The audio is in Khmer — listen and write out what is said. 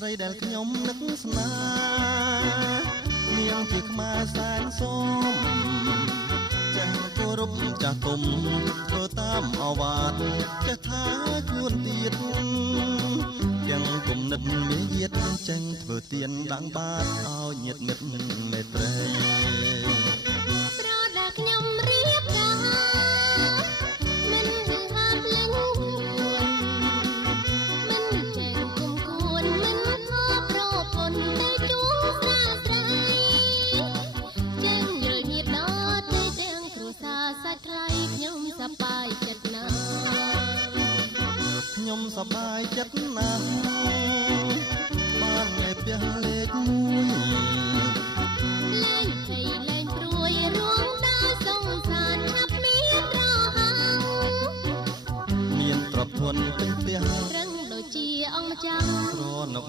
ស្រីដែលខ្ញុំនឹកស្នេហ៍នាងជាខ្មែរសែនសូមចាស់គោរពចាស់ទុំធ្វើតាមអវាទចាស់ថាជួនទៀតទាំងគុណិតមាយាទចេញធ្វើទៀនដាំងបាតឲ្យញាតិមិត្តមេត្រីស្រដែលខ្ញុំរៀបការមិនហឺហាប់លេងមិនចេះគុំគួនមិនហៅប្រពន្ធទៅជួស្រាស្រ័យចេញយល់ញាតដល់ទៅទាំងគ្រួសារសាច់ថ្លៃខ្ញុំសប្បាយចិត្តណាស់ខ្ញុំសប្បាយចិត្តណាស់បានតែផ្ទះលេខ1លេងភ័យលេងព្រួយរួមដល់សងសានថាមានរហ័ងមានទ្រព្យធនពេញផ្ទះរឹងដូចជាអង្គម្ចាស់ក្រណុក